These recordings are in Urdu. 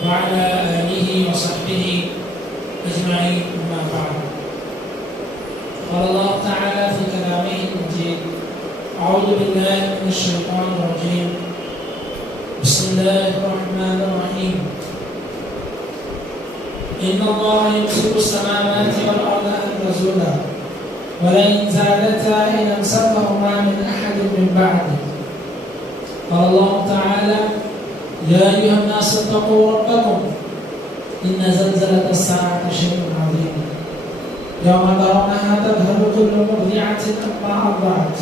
وعلى آله وصحبه أجمعين أما بعد. قال الله تعالى في كلامه المجيد: أعوذ بالله من الشيطان الرجيم. بسم الله الرحمن الرحيم. إن الله يمسك السماوات والأرض أن تزولا ولئن زالتا إن أمسكهما من أحد من بعده. قال الله تعالى: يا أيها الناس اتقوا ربكم إن زلزلة الساعة شيء عظيم يوم ترونها تذهل كل مرضعة عما أرضعت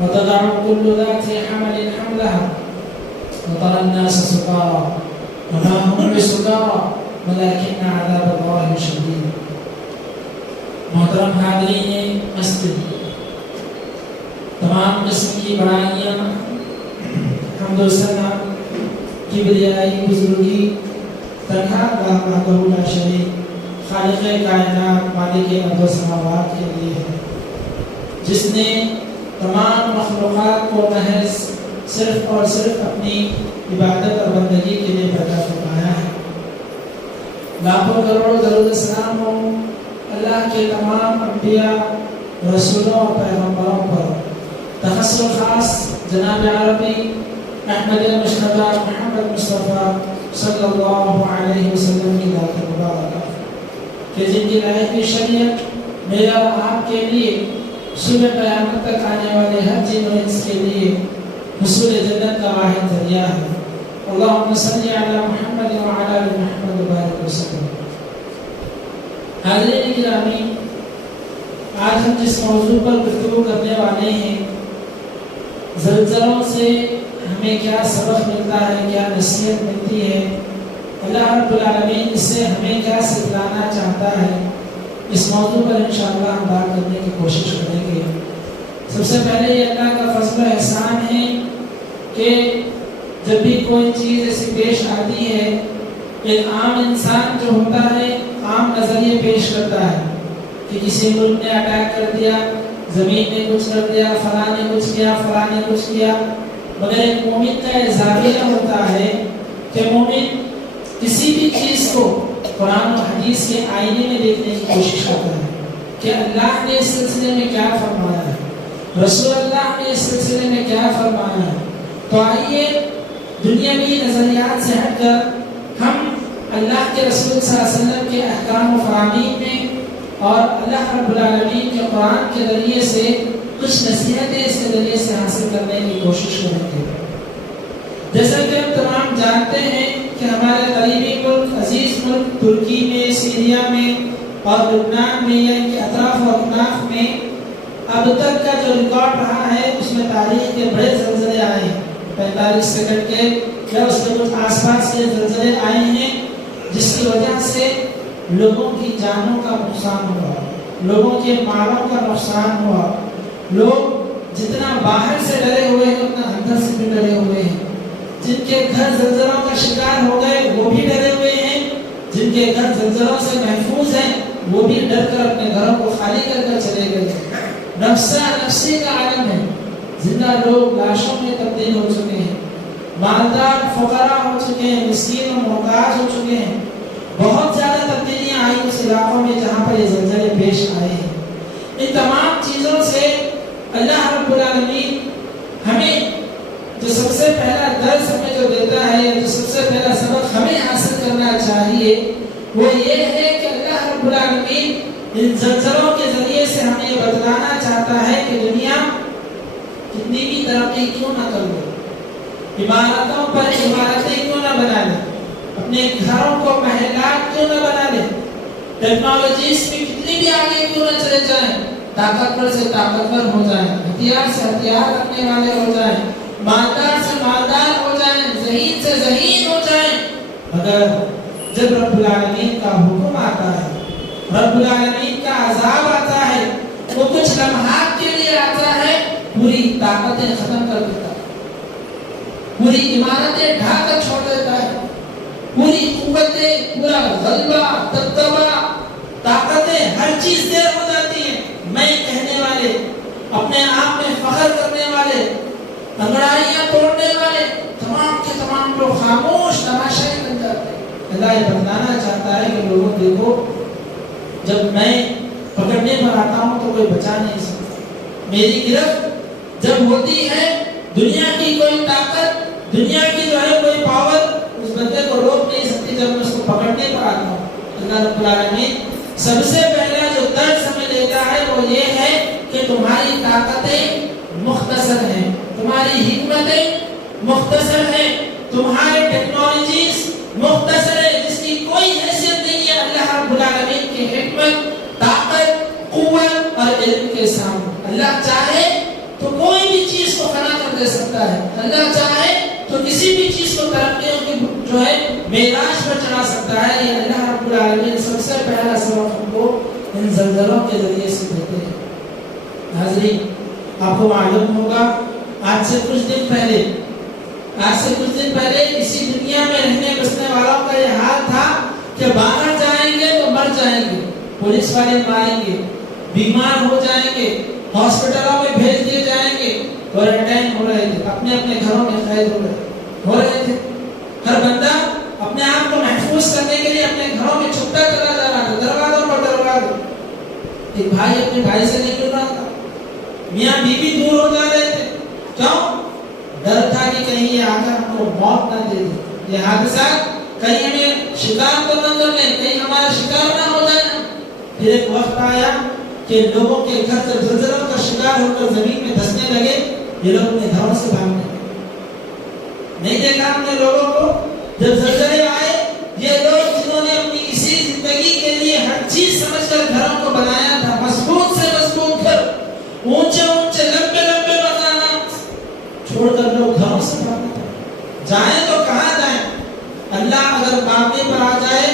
وتضع كل ذات حمل حملها وترى الناس سكارى وما هم بسكارى ولكن عذاب الله شديد. محترم حاضرین مسجد، تمام قسم کی بڑائیاں حمد و ثنا کبریائی بزرگی تنہا اللہ وحدہ لا شریک خالق کائنات مالک ارض و سماوات کے لیے ہے، جس نے تمام مخلوقات کو محض صرف اور صرف اپنی عبادت اور بندگی کے لیے پیدا فرمایا ہے۔ لاکھوں کروڑ درود السلام ہو اللہ کے تمام انبیاء، رسولوں اور پیغمبروں پر، تخصص خاص جناب عربی احمد مصطفیٰ محمد مصطفیٰ صلی اللہ علیہ وسلم کی ذات مبارکہ کہ جن کی لائق کی شریعت میرا اور آپ کے لیے صبح قیامت تک آنے والے ہر جن و انس کے لیے حصول جنت کا واحد ذریعہ ہے۔ اللہم صلی علی محمد وعلی آل محمد وبارک وسلم۔ حاضرین گرامی، آج ہم جس موضوع پر گفتگو کرنے والے ہیں، زلزلوں سے ہمیں کیا سبق ملتا ہے، کیا نصیحت ملتی ہے، اللہ رب العالمین اس سے ہمیں کیا سکھلانا چاہتا ہے، اس موضوع پر انشاءاللہ ہم بات کرنے کی کوشش کریں گے۔ سب سے پہلے یہ اللہ کا فضل و احسان ہے کہ جب بھی کوئی چیز ایسی پیش آتی ہے، ایک عام انسان جو ہوتا ہے عام نظریے پیش کرتا ہے کہ کسی ملک نے اٹیک کر دیا، زمین نے کچھ کر دیا، فلاں نے کچھ کیا، فلاں نے کچھ کیا، مگر ایک مومن کا یہ زاویہ ہوتا ہے کہ مومن کسی بھی چیز کو قرآن و حدیث کے آئینے میں دیکھنے کی کوشش کرتا ہے کہ اللہ نے اس سلسلے میں کیا فرمایا ہے، رسول اللہ نے اس سلسلے میں کیا فرمایا ہے۔ تو آئیے دنیاوی نظریات سے ہٹ کر ہم اللہ کے رسول صلی اللہ علیہ وسلم کے احکام و فرامین میں اور اللہ رب العالمین کے قرآن کے ذریعے سے کچھ نصیحتیں اس کے ذریعے سے حاصل کرنے کی کوشش کریں گے۔ جیسا کہ ہم تمام جانتے ہیں کہ ہمارے قریبی ملک، عزیز ملک ترکی میں، سیریا میں اور لبنان میں یا ان کے اطراف و اکناف میں اب تک کا جو ریکارڈ رہا ہے اس میں تاریخ کے بڑے زلزلے آئے ہیں، 45 سیکنڈ کے یا اس کے کچھ آس پاس کے زلزلے آئے ہیں، جس کی وجہ سے لوگوں کی جانوں کا نقصان ہوا، لوگوں کے مالوں کا نقصان ہوا، لوگ جتنا باہر سے ڈرے ہوئے ہیں اتنا اندر سے بھی ڈرے ہوئے ہیں، جن کے گھر زلزلوں کا شکار ہو گئے وہ بھی ڈرے ہوئے ہیں، جن کے گھر زلزلوں سے محفوظ ہیں وہ بھی ڈر کر اپنے گھروں کو خالی کر کر چلے گئے۔ نفسہ نفسی کا عالم ہے، زندہ لوگ لاشوں میں تبدیل ہو چکے ہیں، مالدار فقراء ہو چکے ہیں، مسکین و محتاج ہو چکے ہیں۔ بہت زیادہ تبدیلیاں آئی اس علاقوں میں جہاں پر یہ زلزلے پیش آئے ہیں۔ ان تمام چیزوں سے اللہ رب العالمین ہمیں جو سب سے پہلا درس ہمیں جو دیتا ہے، جو سب سے پہلا سبق ہمیں حاصل کرنا چاہیے وہ یہ ہے کہ اللہ رب العالمین ان زلزلوں کے ذریعے سے ہمیں یہ بتلانا چاہتا ہے کہ دنیا کتنی بھی ترقی کیوں نہ کر لے، عمارتوں پر عمارتیں کیوں نہ بنا لے، اپنے گھروں کو محلات کیوں نہ بنا لے، ٹیکنالوجیز میں کتنی بھی آگے کیوں نہ چلے جائیں، طاقتور سے طاقتور ہو جائیں، ہتھیار سے ہتھیار رکھنے والے ہو جائیں، مالدار سے مالدار ہو جائیں، ذہین سے ذہین ہو جائیں، مگر جب رب العالمین کا حکم آتا ہے، رب العالمین کا عذاب آتا ہے، وہ کچھ لمحات کے لیے آتا ہے، پوری طاقتیں ختم کر دیتا ہے، پوری عمارتیں ڈھا کر چھوڑ دیتا ہے، پوری قوتیں، پورا غلبہ، دبدبہ، طاقتیں، ہر چیز دیر ہو جاتی ہیں، میں کہنے والے، اپنے آپ میں فخر کرنے والے، انگڑائیاں توڑنے والے، تمام کے تمام لوگ خاموش تماشائی بن جاتے ہیں۔ اللہ یہ بتلانا چاہتا ہے کہ لوگوں دیکھو، جب میں پکڑنے پر آتا ہوں تو کوئی بچا نہیں سکتا، میری گرفت جب ہوتی ہے، دنیا کی کوئی طاقت، دنیا کی جو ہے کوئی پاور اس بندے کو روک نہیں سکتی جب میں اس کو پکڑنے پر آتا ہوں۔ اللہ رب العالمین سب سے پہلا جو درس ہمیں دیتا ہے وہ یہ ہے کہ تمہاری طاقتیں مختصر ہیں، تمہاری حکمتیں مختصر ہیں، تمہارے ٹیکنالوجیز مختصر ہے، جس کی کوئی حیثیت نہیں ہے اللہ رب العالمین کی حکمت، طاقت، قوت اور علم کے سامنے۔ اللہ چاہے تو کوئی بھی چیز کو فنا کر دے سکتا ہے، اللہ چاہے تو کسی بھی چیز کو ترقیوں کی جو ہے معراج پر چڑھا سکتا ہے۔ یہ اللہ رب العالمین سب سے پہلا سبق ہم کو ان زلزلوں کے ذریعے سے دیتے ہیں۔ حاضرین، آپ کو معلوم ہوگا آج سے کچھ دن پہلے اسی دنیا میں رہنے بسنے والوں کا یہ حال تھا کہ باہر جائیں گے تو مر جائیں گے، پولیس والے ماریں گے، بیمار ہو جائیں گے، ہاسپٹلوں میں بھیج دیے جائیں گے، کوارنٹائن ہو رہے تھے، اپنے اپنے گھروں میں قید ہو رہے تھے۔ ہر بندہ اپنے آپ کو محفوظ کرنے کے لیے اپنے گھروں میں چھپتا چلا جا رہا تھا، دروازوں پر دروازے۔ ایک بھائی اپنے بھائی سے نہیں مل رہا تھا، میاں بیوی دور ہو جا رہے تھے، کیوں؟ ڈر تھا کہ کہیں یہ آ کر ہم کو موت نہ دے دے، یہ حادثات کہیں ہمیں شکار تو نہ کر لیں، کہیں ہمارا شکار نہ ہو جائے۔ پھر ایک وقت آیا کہ لوگوں کے گھر سے زلزلوں کا شکار ہو کر زمین میں دھسنے لگے، یہ لوگ اپنے گھروں سے بھاگنے لگے۔ نہیں دیکھا ہم نے لوگوں کو، جب زلزلے آئے، یہ لوگ جنہوں نے اپنی اسی زندگی کے لیے ہر چیز سمجھ کر گھروں کو بنایا تھا، مضبوط سے مضبوط گھر، اونچے اونچے لمبے لمبے مکانات، چھوڑ کر لوگ گھروں سے بھاگتے جائیں تو کہاں جائیں؟ اللہ اگر مارنے پر آ جائے،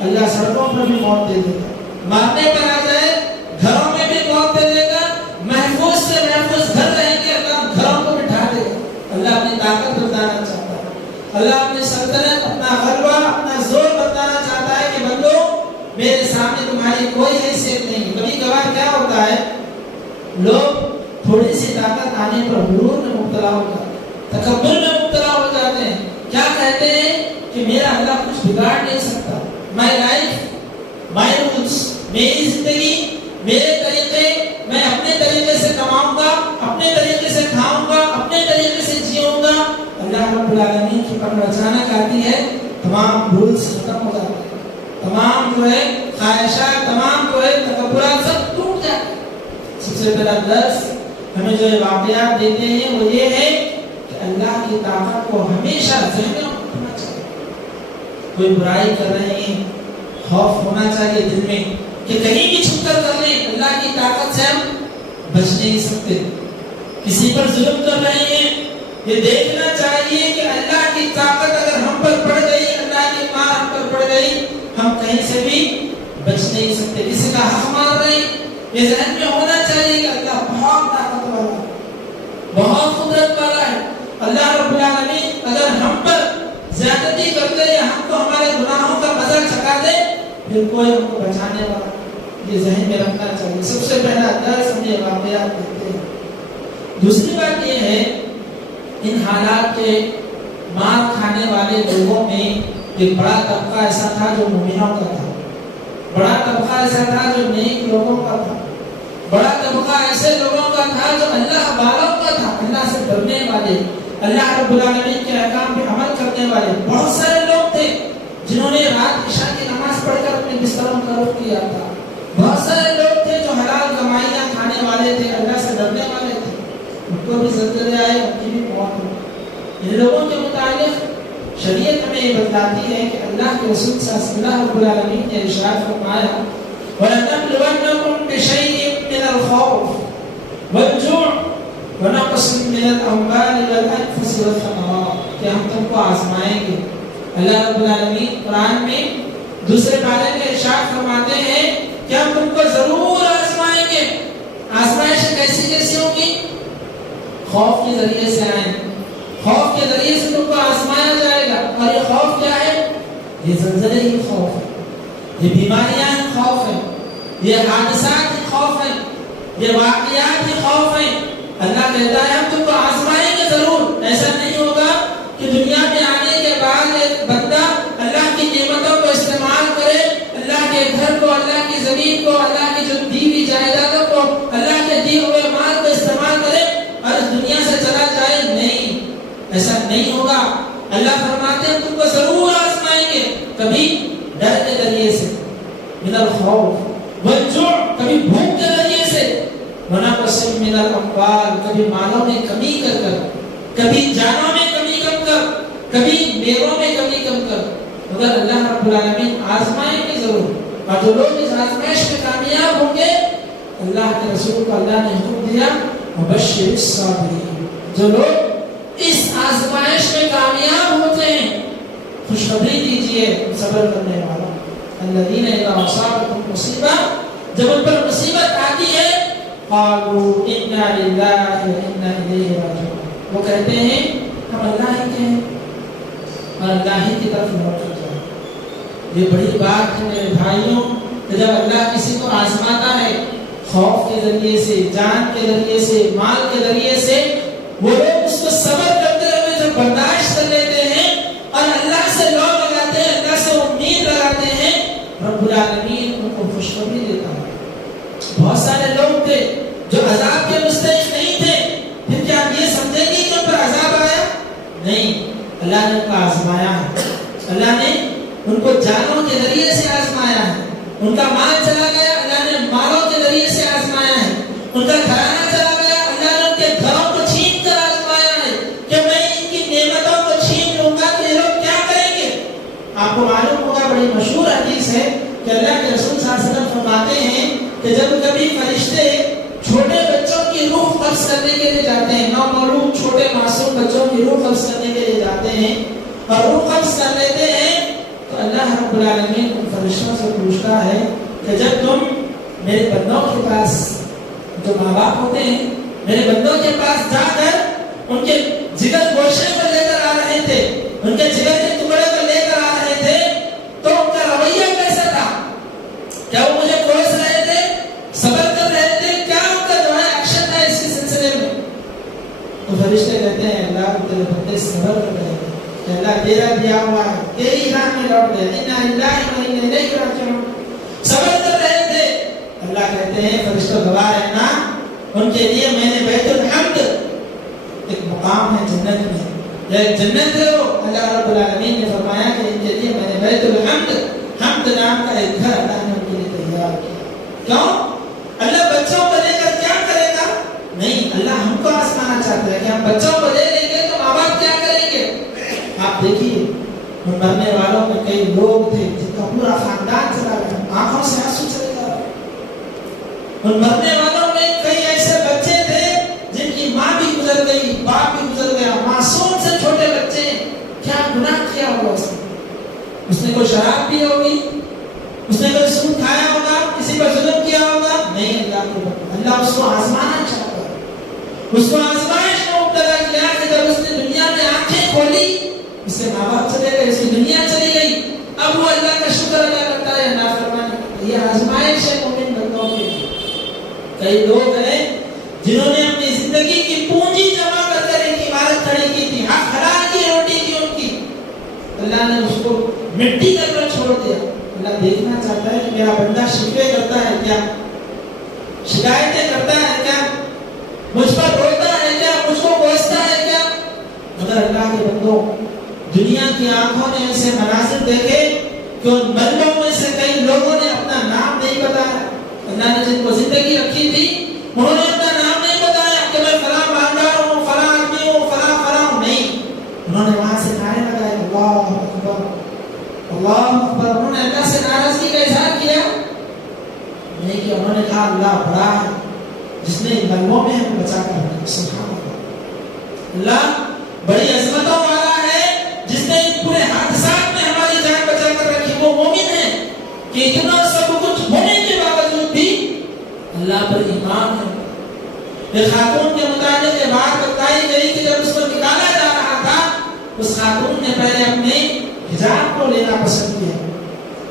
اللہ سڑکوں پر بھی موت دے دے گا، مارنے پر آ جائے گھروں میں بھی موت دے دے گا، محفوظ سے محفوظ گھر رہیں گے، اللہ گھروں کو بٹھا دے گا۔ اللہ اپنی طاقت بتانا چاہتا ہے، اللہ اپنی سلطنت، اپنا غلبہ، اپنا زور بتانا چاہتا ہے کہ بندو میرے سامنے تمہاری کوئی حیثیت نہیں۔ کبھی کبھار کیا ہوتا ہے، لوگ تھوڑی سی طاقت آنے پر غرور میں مبتلا ہو جاتے ہیں، تکبر میں مبتلا ہو جاتے ہیں، کیا کہتے ہیں کہ میرا اللہ کچھ بگاڑ نہیں سکتا، مائی لائف مائی رولز، میری زندگی میرے طریقے، میں اپنے طریقے سے کماؤں گا، اپنے طریقے سے کھاؤں گا، اپنے طریقے سے جیوں گا۔ اللہ رب العالمین کی پکڑ اچانک آتی ہے، تمام رولز ختم ہو جاتے ہیں، تمام جو ہے خواہشات، تمام جو ہے تکبرات سب ٹوٹ جاتے ہیں۔ سب سے پہلا درس ہمیں جو واقعات دیتے ہیں وہ یہ ہے کہ اللہ کی طاقت کو ہمیشہ ذہن میں رکھنا چاہیے۔ کوئی برائی کر رہے ہیں، خوف ہونا چاہیے دل میں کہ کہیں بھی چھپ کر لیں، اللہ کی طاقت سے ہم بچ نہیں سکتے۔ کسی پر ظلم کر رہے ہیں، یہ دیکھنا چاہیے کہ اللہ کی طاقت اگر ہم پر پڑ گئی، اللہ کی مار ہم پر پڑ گئی، ہم کہیں سے بھی بچ نہیں سکتے۔ کسی کا حق مار رہے ہیں، یہ ذہن میں ہونا چاہیے کہ اللہ بہت طاقت والا ہے، بہت قدرت والا ہے۔ اللہ رب العالمین اگر ہم پر زیادتی کر دے یا ہم کو ہمارے گناہوں کا مزہ چکھا دے، پھر کوئی ہم کو بچانے والا، یہ ذہن میں رکھنا چاہیے۔ سب سے پہلا درس ہم یہ واقعات دیتے ہیں۔ دوسری بات یہ ہے، ان حالات کے مار کھانے والے لوگوں میں ایک بڑا طبقہ ایسا تھا جو مومنوں کا تھا، بڑا طبقہ ایسا تھا جو نیک لوگوں کا تھا، بڑا طبقہ ایسے لوگوں کا تھا جو اللہ والوں کا تھا، اللہ سے ڈرنے والے، اللہ رب العالمین کے احکام پہ عمل کرنے والے. بہت سارے لوگ تھے جنہوں نے رات عشاء کی نماز پڑھ کر اپنے بستروں کا رخ کیا تھا. بہت سارے لوگ تھے جو حلال کمائیاں کھانے والے تھے، اللہ سے ڈرنے والے تھے. ان کو بھی زلزلے آئے، ان کی بھی موت ہوئی. ان لوگوں کے متعلق شریعت ہمیں یہ بتاتی ہے کہ اللہ کے رسول صلی اللہ علیہ العالمین نے ارشاد فرمایا وَلَنَبْلُوَنَّكُمْ بِشَيْءٍ مِّنَ الْخَوْفِ وَالْجُوعِ وَنَقْصٍ مِّنَ الْأَمْوَالِ وَالْأَنفُسِ وَالثَّمَرَاتِ کہ ہم تم کو آزمائیں گے. اللہ رب العالمین قرآن میں دوسرے پارے میں ارشاد فرماتے ہیں کہ ہم تم کو ضرور آزمائیں گے. آزمائشیں کیسی کیسی ہوں گی؟ خوف کے ذریعے سے آئیں. خوف کے ذریعے سے تم کو آزمایا جائے گا. اور یہ خوف کیا ہے؟ یہ زلزلے ہی خوف ہے، یہ بیماریاں ہی خوف ہیں، یہ حادثات ہی خوف ہیں، یہ واقعات ہی خوف ہیں. اللہ کہتا ہے ہم تم کو آزمائیں گے ضرور. ایسا نہیں ہوگا کہ دنیا میں آنے کے بعد ایک بندہ اللہ کی نعمتوں کو استعمال کرے، اللہ کے گھر کو، اللہ کی زمین کو، اللہ کی جو دی ہوئی جائیدادوں کو، اللہ کے دیے ہوئے مال کو استعمال کرے اور اس دنیا سے چلا جائے. نہیں، ایسا نہیں ہوگا. اللہ فرماتے ہیں تم کو ضرور آزمائیں گے، کبھی ڈر کے ذریعے سے من الخوف والجوع، کبھی بھوک کے ذریعے سے، ونقص من الاموال، کبھی مالوں میں کمی کر کر، کبھی جانوں میں کمی کم کر، کبھی میووں میں کمی کم کر. مگر اللہ رب العالمین آزمائیں گے ضرور. اور جو لوگ اس آزمائش میں کامیاب ہوں گے، اللہ کے رسول کو اللہ نے حکم دیا مبشر الصابرین، جو لوگ اس آزمائش میں کامیاب ہوتے ہیں خوشخبری دیجئے صبر کرنے والوں. الذین اذا اصابتهم مصیبہ، جب ان پر مصیبت آتی ہے قالوا انا للہ وانا الیہ راجعون، وہ کہتے ہیں ہم اللہ ہی کے ہیں اور اللہ ہی کی طرف لوٹ جائیں. یہ بڑی بات ہے میرے بھائیوں کہ جب اللہ کسی کو آزماتا ہے خوف کے ذریعے سے، جان کے ذریعے سے، مال کے ذریعے سے، وہ لوگ اس کو صبر کرتے ہوئے جب برداشت کر لیتے ہیں اور اللہ سے لو لگاتے ہیں، اللہ سے امید لگاتے ہیں، رب العالمین ان کو خوشخبری دیتا ہے. بہت سارے لوگ تھے جو عذاب کے مستحق نہیں تھے، پھر کیا یہ سمجھیں گے کہ ان پر عذاب آیا؟ نہیں، اللہ نے ان کو آزمایا ہے. اللہ نے ان کو جانوں کے ذریعے سے آزمایا ہے. ان کا مال چلا گیا، اللہ نے مالوں کے ذریعے سے آزمایا ہے. ان کا گھرانہ چلا گیا، اللہ نے ان کے گھروں کو چھین کر آزمایا ہے کہ میں ان کی نعمتوں کو چھین لوں گا تو یہ لوگ کیا کریں گے. آپ کو معلوم ہوگا بڑی مشہور حدیث ہے کہ اللہ کے رسول صلی اللہ علیہ وسلم فرماتے ہیں کہ جب کبھی فرشتے چھوٹے بچوں کی روح قبض کرنے کے لیے جاتے ہیں، نومولود چھوٹے معصوم بچوں کی روح قبض کرنے کے لیے جاتے ہیں اور روح قبض کر لیتے ہیں، تو اللہ رب العالمین ان فرشتوں سے پوچھتا ہے کہ جب تم میرے بندوں کے پاس، جو ماں باپ ہوتے ہیں، میرے بندوں کے پاس جا کر ان کے جگر گوشے پر لے کر آ رہے تھے، ان کے جگر کے ٹکڑے پر لے کر آ رہے تھے، تو ان کا رویہ کیسا تھا؟ کیا وہ مجھے کوس رہے تھے، صبر کر رہے تھے؟ کیا ان کا جو ہے ایکشن تھا اس کے سلسلے میں؟ تو فرشتے کہتے ہیں اللہ تیرے بندے صبر کر رہے ہیں کہ اللہ تیرا دیا ہوا ہے، تیری راہ میں لوٹ گئے، انا للہ و انا الیہ راجعون، صبر کر رہے تھے. اللہ کہتے ہیں فرشتوں گواہ رہنا، ان کے لیے میں نے بیت الحمد، ایک مقام ہے جنت میں، یا ایک جنت ہے وہ، اللہ رب العالمین نے فرمایا کہ ان کے لیے میں نے بیت الحمد، حمد نام کا ایک گھر اللہ نے ان کے لیے تیار کیا. کیوں؟ اللہ بچوں کو لے کر کیا کرے گا؟ نہیں، اللہ ہم کو آزمانا چاہتا ہے کہ ہم بچوں کو لے لیں گے تو ماں باپ کیا کریں گے. آپ دیکھیے ان مرنے والوں میں کئی لوگ تھے جن کا پورا خاندان چلا گیا، آنکھوں سے آنسو چلے گا. ان مرنے والوں میں کئی ایسے بچے تھے جن کی ماں بھی گزر گئی، باپ بھی گزر گیا، معصوم سے چھوٹے بچے. کیا گناہ کیا ہوگا اس نے کوئی شراب پی ہوگی، اس نے کوئی سود کھایا ہوگا، کسی پر ظلم کیا ہوگا؟ نہیں. اللہ اس کو آزمانا چاہتا ہے، اس کو آزمائش میں مبتلا کیا کہ جب اس نے دنیا میں آنکھیں کھولی، اس سے ماں باپ چلے گئے، اس کی دنیا چلی گئی، اب وہ اللہ کا شکر ادا کرتا ہے، نافرمانی. یہ آزمائش ہے مومن بندوں کی. کئی لوگ ہیں جنہوں نے اپنی زندگی کی پونجی جمع کر کر ایک عمارت کھڑی کی تھی، حق حلال کی روٹی تھی ان کی، اللہ نے اس کو مٹی کر کر چھوڑ دیا. اللہ دیکھنا چاہتا ہے کہ میرا بندہ شکوے کرتا ہے کیا، شکایتیں کرتا ہے کیا. مجھ پر روتا ہے کیا؟ مجھ کو کوستا ہے کیا؟ مگر اللہ کے بندوں، دنیا کی آنکھوں نے ایسے مناظر دیکھے کہ ان بندوں میں سے کئی لوگوں نے اپنا نام نہیں بتایا. اللہ نے جن کو زندگی رکھی تھی انہوں نے اپنا نام نہیں بتایا کہ میں فلاں مالدار ہوں، فلاں آدمی ہوں، فلاں فلاں ہوں. نہیں، انہوں نے وہاں سے نعرے لگائے اللہ اکبر اللہ اکبر. انہوں نے اللہ سے ناراضگی کا اظہار کیا نہیں، کہ انہوں نے کہا اللہ بڑا ہے جس نے ان بلوں میں ہمیں بچا کر رکھا. سبحان اللہ، اللہ بڑی عظمتوں والا ہے جس نے پورے حادثات میں ہماری جان بچا کر رکھی. وہ مومن ہے کہ اتنا سب کچھ ہونے کے باوجود بھی اللہ پر ایمان ہے. ایک خاتون کے متعلق یہ بات بتائی گئی کہ جب اس کو نکالا جا رہا تھا، اس خاتون نے پہلے اپنے حجاب کو لینا پسند کیا.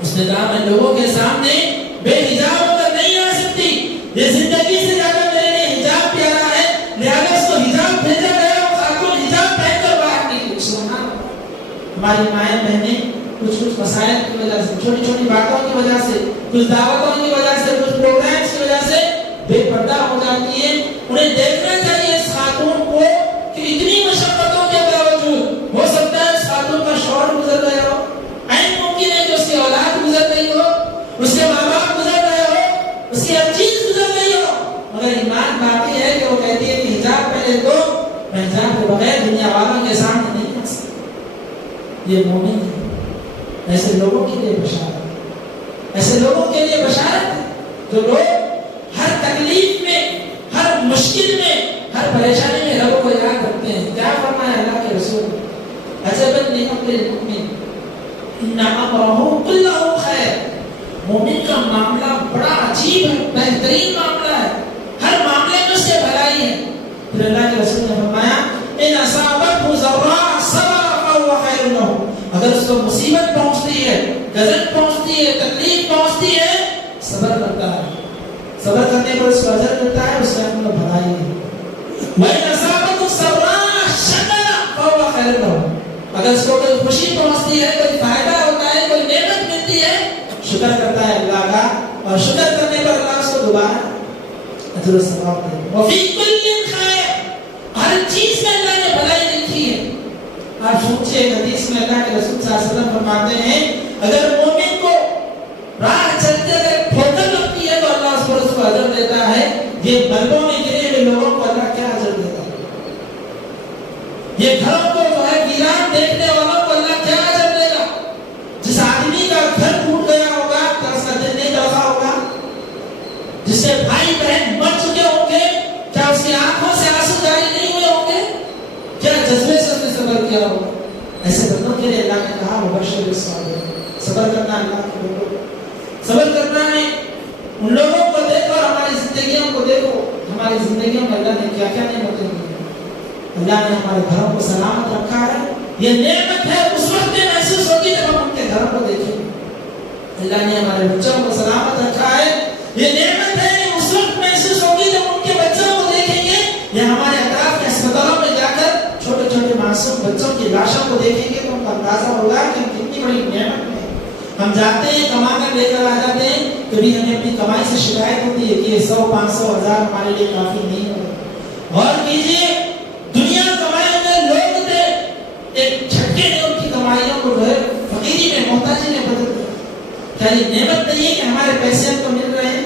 اس نے کہا میں لوگوں کے سامنے بے حجاب ہو کر نہیں آ سکتی، یہ زندگی سے زیادہ میرے لیے حجاب پیارا ہے، لہذا اس کو حجاب بھیجا گیا. وہ خاتون حجاب پہن کر باہر نکلی. سبحان اللہ. ہماری مائیں بہنیں کچھ مسائل کی وجہ سے، چھوٹی چھوٹی باتوں کی وجہ سے، کچھ دعوتوں کی وجہ سے، کچھ پروگرامز کی وجہ سے بے پردہ ہو جاتی ہیں. انہیں دیکھنا چاہیے اس خاتون کو کہ اتنی مشقتوں کے باوجود ہو سکتا ہے اس خاتون کا شوہر گزر گیا ہو، عین ممکن ہے کہ اس کی اولاد گزر گئی ہو، اس کے ماں باپ گزر گئے ہو، اس کی ہر چیز گزر گئی ہو، مگر ایمان باقی ہے کہ وہ کہتی ہے کہ حجاب پہلے تو میں حجاب کے بغیر دنیا والوں کے سامنے نہیں آ سکتی. یہ مومن ہے. ایسے لوگوں کے لیے بشارت، ایسے لوگوں کے لیے بشارت ہے جو لوگ ہر تکلیف میں، ہر مشکل میں، ہر پریشانی میں رب کو یاد رکھتے ہیں. کیا فرمایا اللہ کے رسول؟ عجبا لامر المؤمن ان امرہ کلہ خیر. مومن کا معاملہ بڑا عجیب ہے، بہترین معاملہ ہے، ہر معاملے میں اس سے بھلائی ہے. پھر اللہ کے رسول نے فرمایا ان اصابتہ ضراء صبر فهو خیر لہ. اگر اس کو مصیبت پہنچتی ہے، غضب پہنچتی ہے، تکلیف پہنچتی ہے، صبر کرتا ہے، صبر کرنے پر اس کو اجر ملتا ہے، اس کے اندر بھلائی ہے. وَإِنْ أَصَابَتْهُ سَرَّاءٌ شَكَرَ فَهُوَ خَيْرٌ لَهُ. اگر اس کو کوئی خوشی پہنچتی ہے، کوئی فائدہ ہوتا ہے، کوئی نعمت ملتی ہے، شکر کرتا ہے اللہ کا، اور شکر کرنے پر اللہ اس کو دوبارہ اجر و ثواب دے گا. وَفِي كُلٍّ خَيْرٌ. ہر چیز میں اللہ نے بھلائی لکھی ہے. آپ سوچئے حدیث میں اللہ کے رسول صلی اللہ علیہ وسلم فرماتے ہیں اگر مومن کو راہ چلتے اگر ٹھوکر لگتی ہے تو اللہ اس پر اس کو اجر دیتا ہے. یہ بلبوں میں گرے ہوئے لوگوں کو اللہ کیا اجر دیتا ہے؟ یہ گھروں کو جو ہے ویران دیکھنے والوں کو اللہ کیا اجر دے گا؟ جس آدمی کا گھر ٹوٹ گیا ہوگا کیا اس کا دل نہیں دلتا ہوگا؟ جس کے بھائی بہن مر چکے ہوں گے کیا اس کی آنکھوں سے آنسو جاری نہیں ہوئے ہوں گے؟ کیا جذبے سے اس نے صبر کیا ہوگا؟ ایسے بندوں کے لیے اللہ نے کہا مبشر بالصابرین. صبر کرنا اللہ کے بندوں، صبر کرنا ہے. ان لوگوں کو دیکھو، ہماری زندگیوں کو دیکھو، ہماری زندگیوں میں اللہ نے کیا کیا نعمتیں دی ہیں. اللہ نے ہمارے گھروں کو سلامت رکھا ہے. یہ نعمت ہے اس وقت محسوس ہوگی جب ہم ان کے گھروں کو دیکھیں گے. اللہ نے ہمارے بچوں کو سلامت رکھا ہے. یہ نعمت ہے اس وقت محسوس ہوگی جب ان کے بچوں کو دیکھیں گے، یا ہمارے اطراف کے اسپتالوں میں جا کر چھوٹے چھوٹے معصوم بچوں کی لاشوں کو دیکھیں گے تو ان کا اندازہ ہوگا کہ ہم کتنی بڑی نعمت میں ہیں. ہم جاتے ہیں کما کر لے کر آ جاتے ہیں، کبھی ہمیں اپنی کمائی سے شکایت ہوتی ہے کہ یہ 100 500 1000 ہمارے لیے کافی نہیں ہے. غور کیجیے، دنیا کمائے ہوئے لوگ تھے، ایک جھٹکے نے ان کی کمائیوں کو جو ہے فقیری میں، محتاجی میں بدل دیا. کیا یہ نعمت نہیں ہے کہ ہمارے پیسے ہم کو مل رہے ہیں؟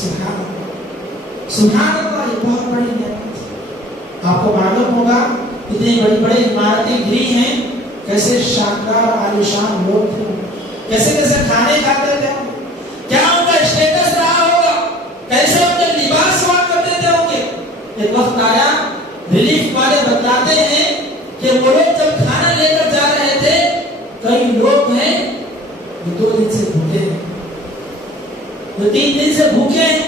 سبحان اللہ، سبحان اللہ، یہ بہت بڑی نعمت ہے. آپ کو معلوم ہوگا اتنی بڑی بڑی عمارتیں گری ہیں، کیسے شاندار عالیشان لوگ تھے، کیسے کیسے کھانے کھاتے تھے، کیا ان کا اسٹیٹس رہا ہوگا، کیسے ان کے لباس ہوا کرتے تھے ہوں گے. ایک وقت آیا، ریلیف والے بتاتے ہیں کہ وہ لوگ جب کھانا لے کر جا رہے تھے، کئی لوگ ہیں جو 2 دن سے بھوکے ہیں، جو 3 دن سے بھوکے ہیں.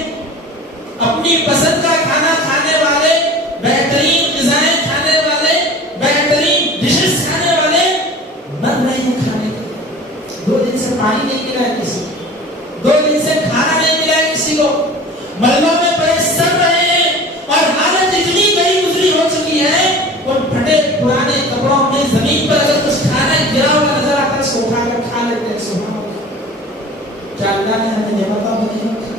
اپنی پسند کا کھانا کھانے والے، بہترین غذائیں کھانے والے، بہترین ڈشز کھانے والے مر رہے ہیں کھانے کے. 2 دن سے پانی نہیں ملا ہے کسی کو، 2 دن سے کھانا نہیں ملا ہے کسی کو، ملبوں میں پڑے سڑ رہے ہیں، اور حالت اتنی گئی گزری ہو چکی ہے، ان پھٹے پرانے کپڑوں میں زمین پر اگر کچھ کھانا گرا ہوا نظر آتا ہے اس کو اٹھا کر کھا لیتے ہیں. سبحان اللہ، کیا اللہ نے ہمیں نعمتوں کو نہیں رکھا؟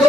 2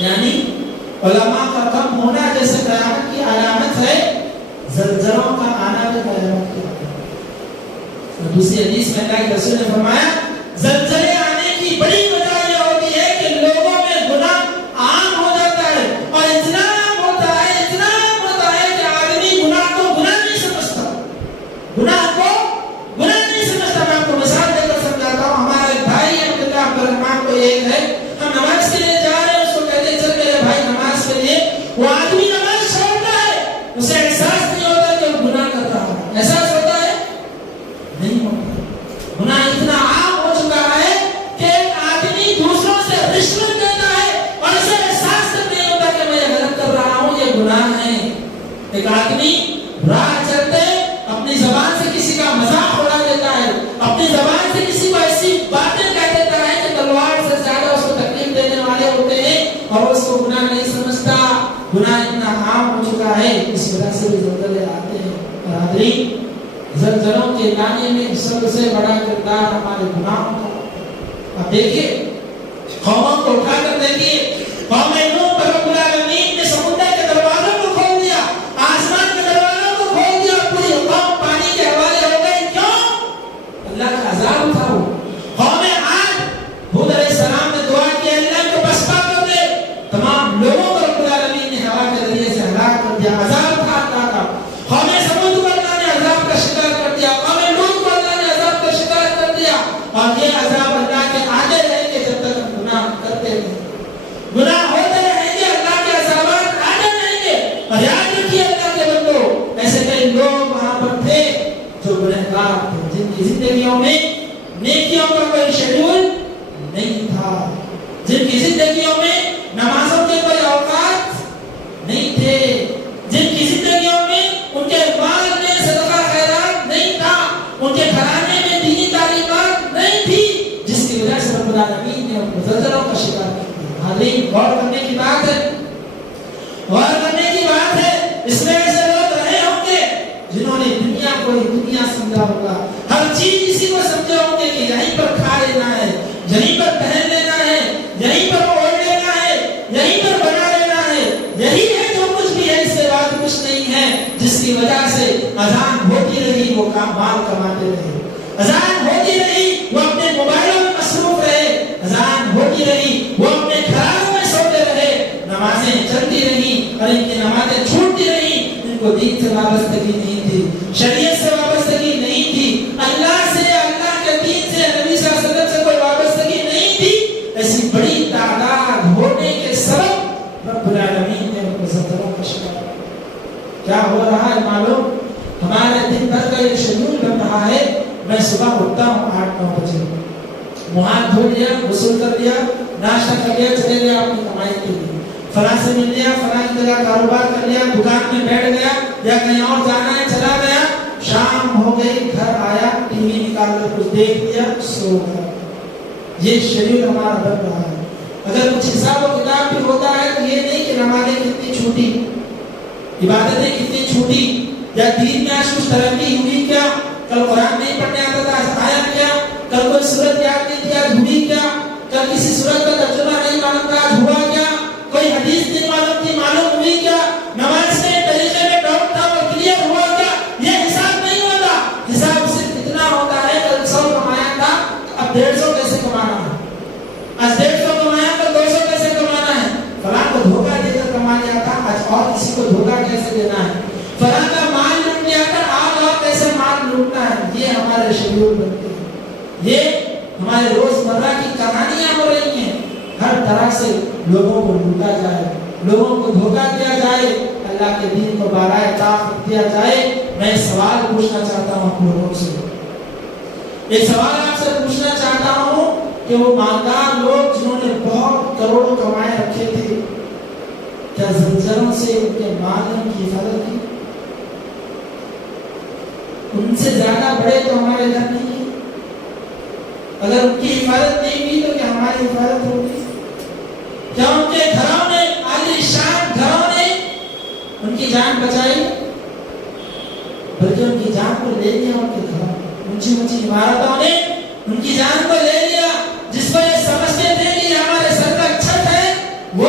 یعنی علماء کا کم ہونا جیسے قیامت کی علامت ہے، زلزلوں کا آنا بھی قیامت کی علامت۔ دوسری حدیث میں اللہ کے رسول نے فرمایا زلزلے آنے کی بڑی وجہ یہ ہوتی ہے کہ لوگوں میں گناہ عام ہو جاتا ہے، اور اتنا عام ہوتا ہے کہ آدمی گناہ کو گناہ نہیں سمجھتا، گناہ کو گناہ نہیں سمجھتا۔ میں آپ کو مثال دے کر سمجھاتا ہوں۔ ہمارا ایک بھائی ہے عبداللہ عبدالرحمان، کو ایک ہے، ہم نماز کے لیے جا رہے ہیں، اس کو کہتے ہیں چل میرے بھائی نماز کے لیے، وہ آدمی نماز چھوڑتا ہے، اسے احساس نہیں ہوتا کہ وہ گناہ کر رہا ہے۔ احساس ہوتا ہے؟ نہیں ہوتا۔ گناہ اتنا عام ہو چکا ہے کہ ایک آدمی دوسروں سے رشوت دیتا ہے اور اسے احساس تک نہیں ہوتا کہ میں یہ غلط کر رہا ہوں، یہ گناہ ہے۔ ایک آدمی راہ چلتے اپنی زبان سے کسی کا مذاق اڑا دیتا ہے، اپنی زبان سے کسی کو ایسی باتیں کہہ دیتا ہے کہ تلوار سے زیادہ اس کو تکلیف دینے والے ہوتے ہیں، اور اس کو گناہ نہیں سمجھتا۔ گناہ اتنا عام ہو چکا ہے، اس وجہ سے بھی زلزلے آتے ہیں۔ برادری، زلزلوں کے لانے میں سب سے بڑا کردار ہمارے گناہوں کا۔ اب دیکھیے قوموں کو اٹھا کر دیکھیے، قوم نوح پر رب العالمین نے سمندر کے دروازوں کو کھول دیا، آسمان کے دروازوں کو کھول دیا، پوری قوم پانی کے حوالے ہو گئی۔ کیوں؟ اللہ کا عذاب تھا۔ وہ قوم عاد، ہود علیہ السلام نے دعا کی اللہ کو پسپا کر دے، تمام لوگوں کو رب العالمین نے ہوا کے ذریعے سے ہلاک کر دیا۔ عذاب تھا اللہ کا۔ قوم سمود کو اللہ نے عذاب کا شکار کر دیا، قوم لوط کو اللہ نے عذاب کا شکار کر دیا، اور یہ عذاب اللہ کے آگے رہیں گے جب تک ہم گناہ کرتے رہیں گے، گناہ ہوتے رہیں گے، اللہ کے عذابات آگے رہیں گے۔ اور یاد رکھیے اللہ کے بندو، ایسے کئی لوگ وہاں پر تھے جو گنہگار تھے، جن کی زندگیوں میں نیکیوں کا کوئی شیڈول نہیں تھا، جن کی زندگیوں میں نمازوں کے کوئی اوقات نہیں تھے، جن کی زندگیوں میں ان کے مال میں صدقہ خیرات نہیں تھا، ان کے گھرانے میں دینی تعلیمات نہیں تھی، جس کی وجہ سے رب العالمین نے ان کو زلزلوں کا شکار کیا۔ حالین غور کرنے کی بات ہے، غور کرنے کی بات ہے۔ اس میں ایسے لوگ رہے ہوں گے جنہوں نے دنیا کو ہی دنیا سمجھا ہوگا، ہر چیز اسی کو سمجھے ہوں گے کہ یہیں پر کھا لینا ہے، یہیں پر پہن لینا ہے، یہیں پر اوڑھ لینا ہے، یہیں پر بنا لینا ہے، یہی ہے جو کچھ بھی ہے، اس سے بات کچھ نہیں ہے، جس کی وجہ سے اذان ہوتی رہی وہ مال کماتے رہے، اذان ہوتی رہی وہ اپنے موبائلوں میں مصروف رہے، اذان ہوتی رہی وہ اپنے گھروں میں سوتے رہے، نمازیں چلتی رہی اور ان کی نمازیں چھوٹتی رہی۔ ان کو دین سے وابستگی نہیں تھی، شریعت سے وابستگی نہیں تھی، اللہ سے، اللہ کے دین سے، نبی صلی اللہ علیہ وسلم سے کوئی وابستگی نہیں تھی۔ ایسی بڑی تعداد ہونے کے سبب رب العالمین نے ان کو زلزلوں کا شکار کیا۔ کیا ہو رہا ہے معلوم؟ ہمارے دن بھر کا یہ شیڈول بن رہا ہے، میں صبح اٹھتا ہوں 8-9 بجے، منہ ہاتھ دھو لیا، غسل کر لیا، ناشتہ کر لیا، چلے گیا اپنی کمائی کے لیے، فلاں سے مل لیا، فلاں کی جگہ کاروبار کر لیا، دکان میں بیٹھ گیا یا کہیں اور جانا ہے چلا گیا، شام ہو گئی، گھر آیا، ٹی وی نکال کر کچھ دیکھ لیا، سو گیا۔ یہ شیڈول ہمارا بن رہا ہے۔ اگر کچھ حساب و کتاب بھی ہوتا ہے تو یہ نہیں کہ نمازیں کتنی چھوٹی، عبادتیں کتنی چھوٹی، یا دین میں آج کچھ ترقی ہوئی کیا، کل قرآن نہیں پڑھنے آتا تھا آیا کیا، کل کوئی سورت یاد نہیں تھی آج ہوئی کیا، کل کسی سورت کا ترجمہ نہیں معلوم تھا آج ہوا کیا، کوئی حدیث نہیں معلوم تھی معلوم ہوئی کیا، نماز کے طریقے میں ڈاؤٹ تھا وہ کلیئر ہوا کیا۔ یہ حساب نہیں ہوتا، حساب صرف اتنا ہوتا ہے کل 100 کمایا تھا اب 150 کیسے کمانا ہے، آج 150 کمایا تو 200 کیسے کمانا ہے، فلاں کو دھوکہ دے کر کما لیا تھا آج اور کسی کو دھوکہ کیسے دینا ہے، فلاں کا مال لوٹ لیا تھا آج اور کیسے مال لوٹنا ہے۔ یہ ہمارے شیڈول بنتے ہیں، یہ ہمارے روزمرہ کی کہانیاں ہو رہی ہیں۔ ہر طرح سے لوگوں کو لوٹا جائے، لوگوں کو دھوکہ دیا جائے، اللہ کے دین کو بالائے طاقت دیا جائے۔ میں سوال پوچھنا چاہتا ہوں آپ لوگوں سے، ایک سوال آپ سے پوچھنا چاہتا ہوں کہ وہ مالدار لوگ جنہوں نے بہت کروڑوں کمائے رکھے تھے، کیا زلزلوں سے ان کے مال نے کی حفاظت کی؟ ان سے زیادہ بڑے تو ہمارے گھر نہیں ہیں، اگر ان کی حفاظت نہیں ہوئی تو کیا ہماری حفاظت ہوگی؟ کیا ان کے گھروں نے، عالی شان گھروں نے ان کی جان بچائی؟ بلکہ ان کی جان کو لے لیا، ان کے گھروں اونچی اونچی عمارتوں نے ان کی جان کو لے لیا، جس کو یہ سمجھتے تھے کہ ہمارے سر کا چھت ہے، وہ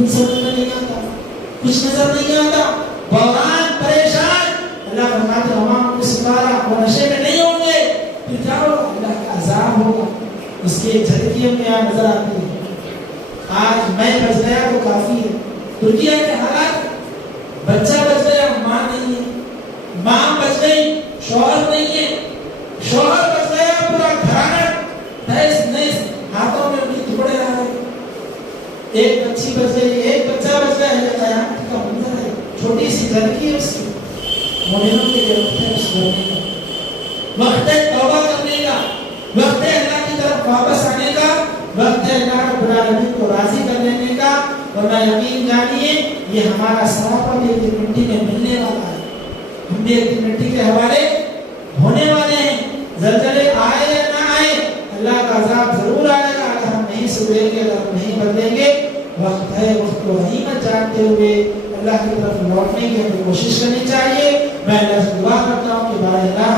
کچھ سمجھ میں نہیں آتا، کچھ نظر نہیں آتا، بحران پریشان، اللہ فرماتے ہم کو سکارا، وہ نشے میں نہیں ہوں گے، پھر کیا ہوگا؟ اللہ کا عذاب ہوگا، اس کی جھلکیاں میں یہاں نظر آتی ہے۔ آج میں بچ گیا تو کافی ہے، ترکیہ کے حالات، بچہ بچ گیا ماں نہیں ہے، ماں بچ گئی شوہر نہیں ہے، شوہر بچ گیا پورا گھرانہ تہس نہس، ہاتھوں میں ان کے ٹکڑے آ گئے، ایک بچی بچ گئی، ایک بچہ بچ گیا، یہ قیامت کا منظر ہے، چھوٹی سی لڑکی ہے اس کی، مومنوں کے لیے وقت ہے اس مرنے کا، وقت ہے توبہ کرنے کا، وقت ہے اللہ کی طرف واپس آنے کا، وقت ہے اللہ رب العالمین کو راضی کر لینے کا، ورنہ یقین جانیے یہ ہمارا سراپا بھی ایک دن مٹی میں ملنے والا ہے، ہم بھی ایک دن مٹی کے حوالے ہونے والے ہیں، زلزلے آئے یا نہ آئے اللہ کا عذاب ضرور آئے گا اگر ہم نہیں سدھریں گے، اگر ہم نہیں بدلیں گے۔ وقت ہے، وقت کو غنیمت جانتے ہوئے اللہ کی طرف لوٹنے کی ہمیں کوشش کرنی چاہیے۔ میں اللہ سے دعا کرتا ہوں کہ بارے اللہ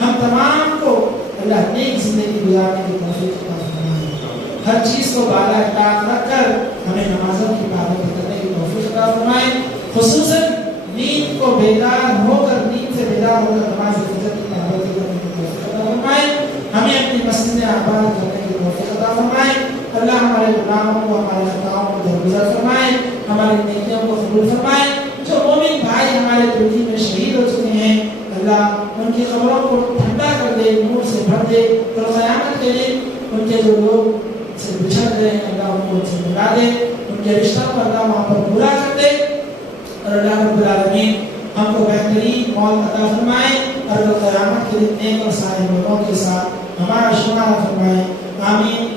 ہم تمام کو اللہ نیک زندگی گزارنے کی توفیق عطا فرمائے، ہر چیز کو بالا اختیار رکھ کر ہمیں نمازوں کی پابندی کرنے کی توفیق عطا فرمائے، خصوصاً نیند کو بیدار ہو کر، نیند سے بیدار ہو کر نماز فجر کی پابندی کرنے کی توفیق عطا فرمائے، ہمیں اپنی مسجدیں آباد کرنے کی توفیق عطا فرمائے۔ اللہ ہمارے گناہوں کو، ہمارے خطاؤں کو درگزر فرمائے، ہماری نیکیوں کو قبول فرمائے۔ جو مومن بھائی ہمارے دنیا میں شہید ہو چکے ہیں اللہ ان کی قبروں کو ٹھنڈا کر دے، نور سے بھر دے، اور قیامت کے دن ان کے جو لوگ سے بچھڑ گئے ہیں اللہ ان کو ان سے ملا دے، ان کے رشتوں کو اللہ وہاں پر پورا کر دے، اور اللہ رب العالمین ہم کو بہترین موت عطا فرمائے، اور قیامت کے دن نیک اور صالح لوگوں کے ساتھ ہمارا شمار فرمائے۔ آمین۔